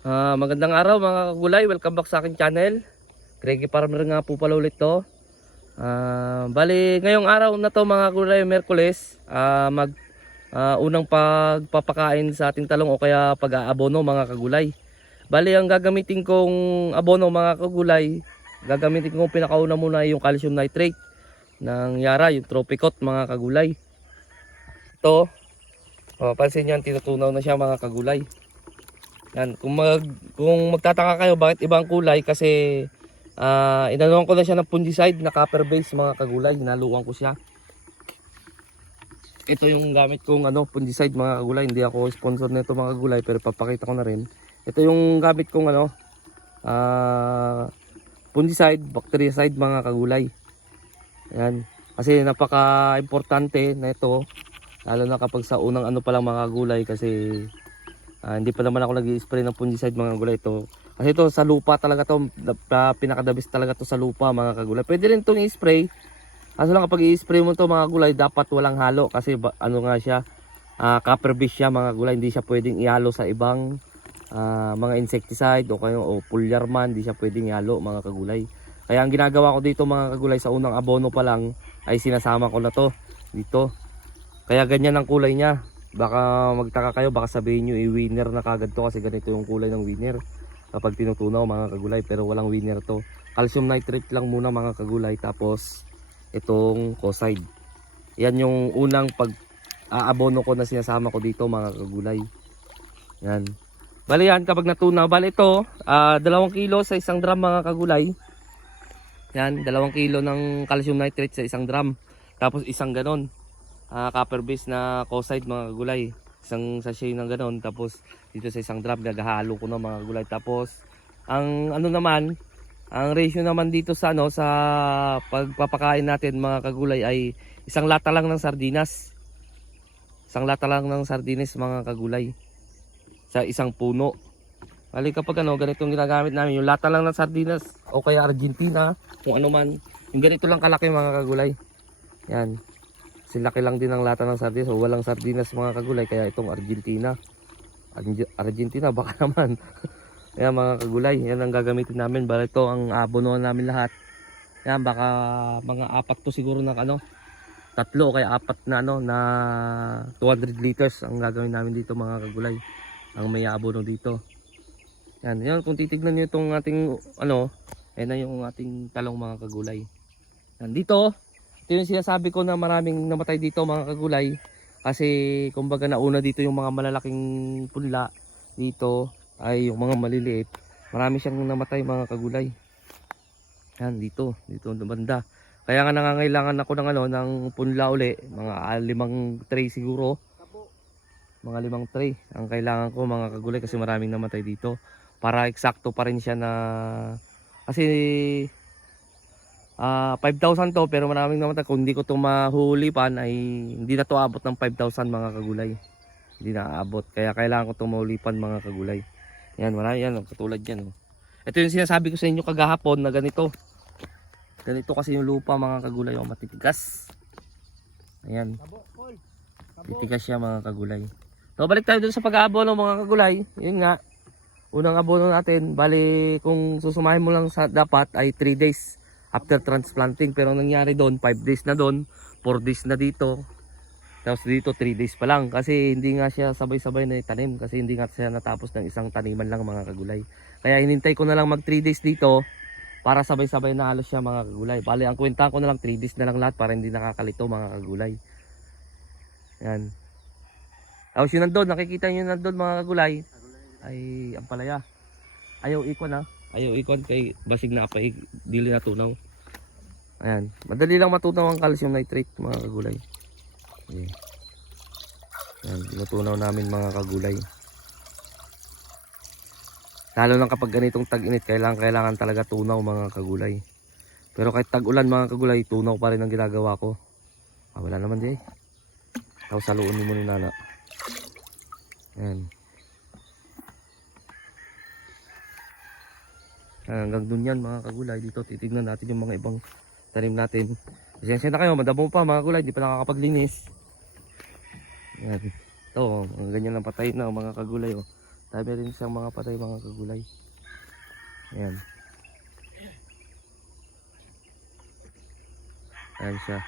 Ah, magandang araw mga kagulay, welcome back sa aking channel. Greggy Farmer nga po pala ulit to. Ah, bali ngayong araw na to mga kagulay, Merkules, ah, mag ah, unang pagpapakain sa ating talong o kaya pag-aabono mga kagulay. Bali ang gagamitin kong abono mga kagulay, gagamitin kong pinakauna muna yung calcium nitrate ng Yara, yung Tropicot mga kagulay. Ito, oh, pansin nyo, tinutunaw na siya mga kagulay. Yan, kung mag kung magtataka kayo bakit ibang kulay kasi ah inanuhan ko na siya ng fungicide na copper base mga kagulay, hinaluan ko siya. Ito yung gamit kong ano fungicide mga kagulay, hindi ako sponsor nito mga kagulay pero papakita ko na rin. Ito yung gamit kong ano ah fungicide, bactericide mga kagulay. Yan. Kasi napaka-importante na ito lalo na kapag sa unang ano pa lang mga kagulay kasi Ah, hindi pa naman ako nag-spray ng fungicide mga gulay ito. Kasi ito sa lupa talaga to, na- pinakadabis talaga to sa lupa mga kagulay. Pwede rin itong i-spray. Kaso lang kapag i-spray mo to mga gulay, dapat walang halo kasi ba, ano nga siya, ah, copper base siya mga gulay. Hindi siya pwedeng ihalo sa ibang ah, mga insecticide o kayo o pulyarman, hindi siya pwedeng ihalo mga kagulay. Kaya ang ginagawa ko dito mga kagulay sa unang abono pa lang ay sinasama ko na to dito. Kaya ganyan ang kulay niya. Baka magtaka kayo, baka sabihin nyo i-winner na kagad to kasi ganito yung kulay ng winner kapag tinutunaw mga kagulay pero walang winner to. Calcium nitrate lang muna mga kagulay tapos itong coside. Yan yung unang pag aabono ko na sinasama ko dito mga kagulay. Yan. Bali yan kapag natunaw. Bali ito, ah, dalawang kilo sa isang drum mga kagulay. Yan, dalawang kilo ng calcium nitrate sa isang drum. Tapos isang ganon ah, copper base na coside mga gulay. Isang sachet ng ganon. Tapos dito sa isang drum nagahalo ko na mga gulay. Tapos ang ano naman, ang ratio naman dito sa ano sa pagpapakain natin mga kagulay ay isang lata lang ng sardinas. Isang lata lang ng sardinas mga kagulay sa isang puno. Bali kapag ano, ganitong ginagamit namin, yung lata lang ng sardinas o kaya Argentina, kung ano man, yung ganito lang kalaki mga kagulay. Yan. Kasi laki lang din ang lata ng sardinas. O walang sardinas mga kagulay. Kaya itong Argentina. Arge- Argentina baka naman. Kaya mga kagulay. Yan ang gagamitin namin. Bala ito ang abono namin lahat. Yan baka mga apat to siguro na ano. Tatlo kaya apat na ano na 200 liters ang gagawin namin dito mga kagulay. Ang may abono dito. Yan, yan kung titignan niyo itong ating ano, ayan na yung ating talong mga kagulay. Yan dito, ito yung sinasabi ko na maraming namatay dito mga kagulay. Kasi kumbaga nauna dito yung mga malalaking punla dito. Ay yung mga maliliit. Marami siyang namatay mga kagulay. Yan dito. Dito banda. Kaya nga nangangailangan ako ng ano ng punla uli. Mga limang tray siguro. Mga limang tray ang kailangan ko mga kagulay kasi maraming namatay dito. Para eksakto pa rin siya na kasi Ah, 5,000 to pero maraming naman kung hindi ko to mahuli pan ay hindi na to abot ng 5,000 mga kagulay. Hindi na aabot. Kaya kailangan ko to mahulipan mga kagulay. Yan, marami yan, oh, katulad yan. Oh. Ito yung sinasabi ko sa inyo kagahapon na ganito. Ganito kasi yung lupa mga kagulay, oh, matitigas. Ayan, titigas siya mga kagulay. So balik tayo dun sa pag-aabono mga kagulay. Yun nga, unang abono natin, bali kung susumahin mo lang sa dapat ay 3 days after transplanting pero ang nangyari doon 5 days na doon 4 days na dito. Tapos dito 3 days pa lang. Kasi hindi nga siya sabay-sabay na itanim. Kasi hindi nga siya natapos ng isang taniman lang mga kagulay. Kaya hinintay ko na lang mag 3 days dito para sabay-sabay na halos siya mga kagulay. Bali ang kwenta ko na lang 3 days na lang lahat para hindi nakakalito mga kagulay. Yan. Tapos yun nandun nakikita nyo nandun mga kagulay. Ay ang palaya. Ayaw ikon ha ayaw ikon kay basig na apay dili natunaw ayan. Madali lang matunaw ang calcium nitrate mga kagulay. Okay. ayan tinutunaw namin mga kagulay. Lalo lang kapag ganitong tag-init kailangan kailangan talaga tunaw mga kagulay. Pero kahit tag-ulan mga kagulay tunaw pa rin ang ginagawa ko. Ah, wala naman di eh. Tapos saluunin mo ni nana. Ayan hanggang dun yan mga kagulay. Dito titignan natin yung mga ibang tanim natin Pasensya na kayo, madamo pa mga kulay, di pa nakakapaglinis. Yan. Ito, ganyan ang patay na mga kagulay. Oh. Dami rin siyang mga patay mga kagulay. Ayan. Ayan siya.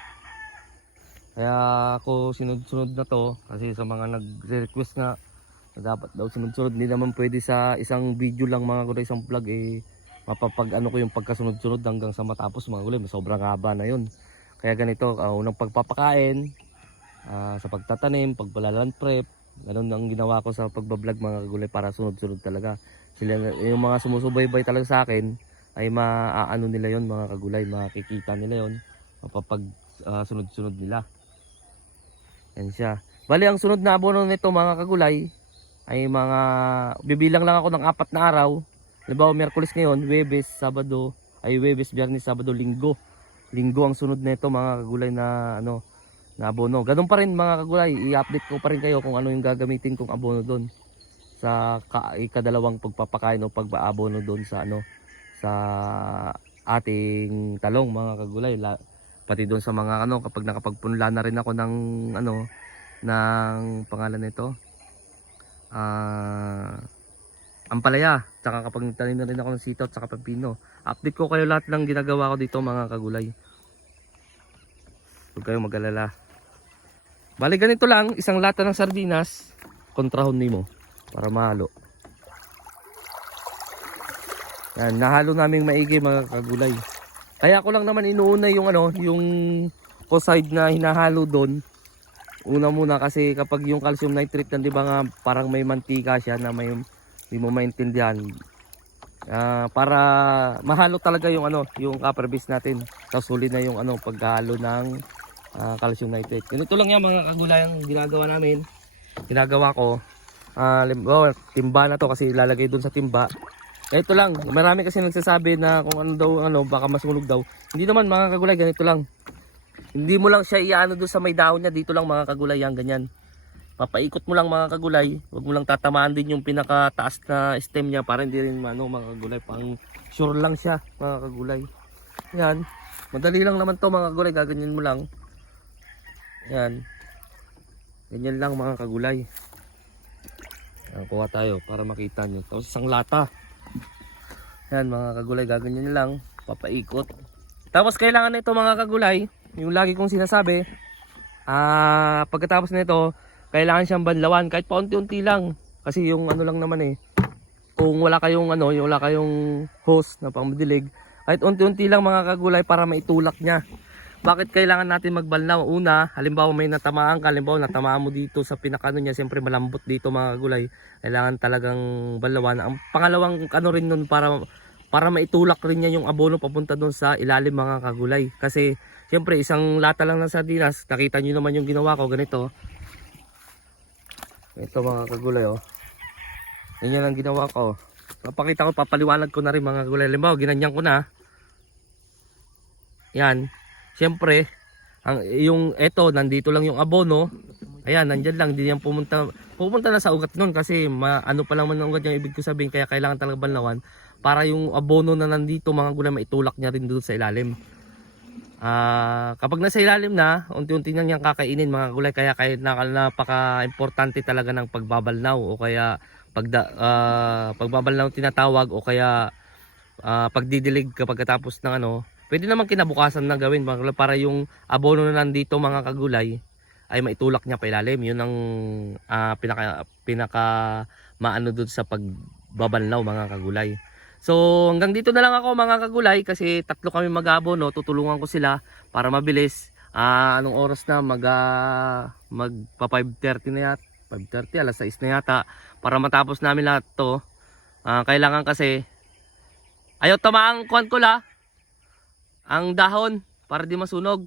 Kaya ako sunod-sunod na to kasi sa mga nagre-request nga na dapat daw sunod-sunod hindi naman pwede sa isang video lang mga gulay isang vlog eh mapapag ano ko yung pagkasunod-sunod hanggang sa matapos mga gulay. Sobrang haba na yun. Kaya ganito uh, unang pagpapakain ah, sa pagtatanim pagbalalan prep ganun ang ginawa ko sa pagbablog mga gulay para sunod-sunod talaga. Sila yung mga sumusubaybay talaga sa akin ay maaano nila yon mga kagulay makikita nila yon mapapag ah, sunod-sunod nila. Yan siya. Bali ang sunod na abono nito mga kagulay ay mga bibilang lang ako ng apat na araw. Halimbawa, Miyerkules ngayon, Webes, Sabado, ay Webes, Biyernes, Sabado, Linggo. Linggo ang sunod nito mga kagulay na ano na abono. Ganun pa rin mga kagulay, i-update ko pa rin kayo kung ano yung gagamitin kong abono doon sa ka ikadalawang pagpapakain o pag-aabono doon sa ano sa ating talong mga kagulay La, pati doon sa mga ano kapag nakapagpunla na rin ako ng ano ng pangalan nito ah ampalaya. Tsaka kapag nagtanim na rin ako ng sitaw at saka pepino. Update ko kayo lahat ng ginagawa ko dito mga kagulay. Huwag kayong mag-alala. Bali ganito lang, isang lata ng sardinas, kontrahon nimo para mahalo. Yan, nahalo namin maigi mga kagulay. Kaya ako lang naman inuuna yung ano, yung side na hinahalo doon una muna kasi kapag yung calcium nitrate di ba nga parang may mantika siya na may hindi mo maintindihan. Ah, para mahalo talaga yung ano yung copper base natin. Tapos huli na yung ano paghalo ng ah, calcium nitrate. Ganito lang yan mga kagulay ang ginagawa namin. Ginagawa ko ah limbawa timba na to kasi ilalagay doon sa timba. Ito lang. Marami kasi nagsasabi na kung ano daw ano baka masunog daw. Hindi naman mga kagulay ganito lang. Hindi mo lang siya iano doon sa may dahon niya. Dito lang mga kagulay yan, ganyan. Papaikot mo lang mga kagulay. Huwag mo lang tatamaan din yung pinakataas na stem niya para hindi rin ano, mga kagulay. Pang sure lang siya mga kagulay. Yan. Madali lang naman to mga kagulay. Gaganyan mo lang. Yan. Ganyan lang mga kagulay. Yan, kuha tayo para makita nyo. Tapos isang lata. Yan mga kagulay. Gaganyan lang. Papaikot. Tapos kailangan nito mga kagulay yung lagi kong sinasabi, ah pagkatapos nito, kailangan siyang banlawan kahit paunti-unti lang. Kasi yung ano lang naman eh, kung wala kayong ano, yung wala kayong hose na pangmadilig, kahit unti-unti lang mga kagulay para maitulak niya. Bakit kailangan natin magbalnaw? Una, halimbawa may natamaan ka, halimbawa natamaan mo dito sa pinakano niya, siyempre malambot dito mga kagulay. Kailangan talagang balnawan. Ang pangalawang ano rin nun para para maitulak rin niya yung abono papunta doon sa ilalim mga kagulay. Kasi siyempre isang lata lang ng sardinas, nakita niyo naman yung ginawa ko ganito. Ito mga kagulay oh. Yan ang ginawa ko. Papakita ko, papaliwanag ko na rin mga kagulay. Halimbawa, ginanyan ko na. Yan. Siyempre, ang yung eto nandito lang yung abono. Ayan, nandiyan lang, hindi yan pumunta pumunta na sa ugat noon kasi ma, ano pa lang man ang ugat yung ibig ko sabihin kaya kailangan talaga banlawan para yung abono na nandito mga gulay maitulak niya rin doon sa ilalim. Ah, kapag nasa ilalim na, unti-unti na niyang kakainin mga gulay kaya kaya napaka-importante talaga ng pagbabalnaw o kaya pagda, ah, pagbabalnaw tinatawag o kaya ah, pagdidilig kapag tapos ng ano, pwede naman kinabukasan na gawin mga gulay para yung abono na nandito mga kagulay ay maitulak niya pa ilalim. Yun ang ah, pinaka pinaka maano doon sa pagbabalnaw mga kagulay. So hanggang dito na lang ako mga kagulay kasi tatlo kami mag-abono, tutulungan ko sila para mabilis. Ah, anong oras na mag ah, magpa 5:30 na yata, 5:30 alas 6 na yata para matapos namin lahat 'to. Ah, kailangan kasi ayaw tamaang kuan ko la ang dahon para di masunog.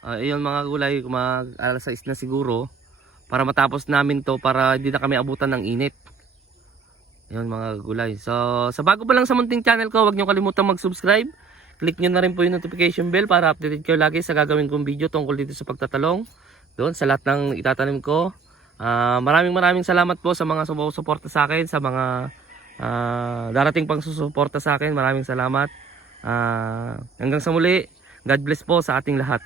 Ah, iyon mga gulay, mag alas 6 na siguro para matapos namin 'to para hindi na kami abutan ng init. Yun mga gulay. So, sa bago pa lang sa munting channel ko, huwag niyo kalimutan mag-subscribe. Click niyo na rin po yung notification bell para updated kayo lagi sa gagawin kong video tungkol dito sa pagtatalong. Doon, sa lahat ng itatanim ko. Ah, maraming maraming salamat po sa mga sumusuporta sa akin, sa mga ah, darating pang susuporta sa akin. Maraming salamat. Ah, hanggang sa muli, God bless po sa ating lahat.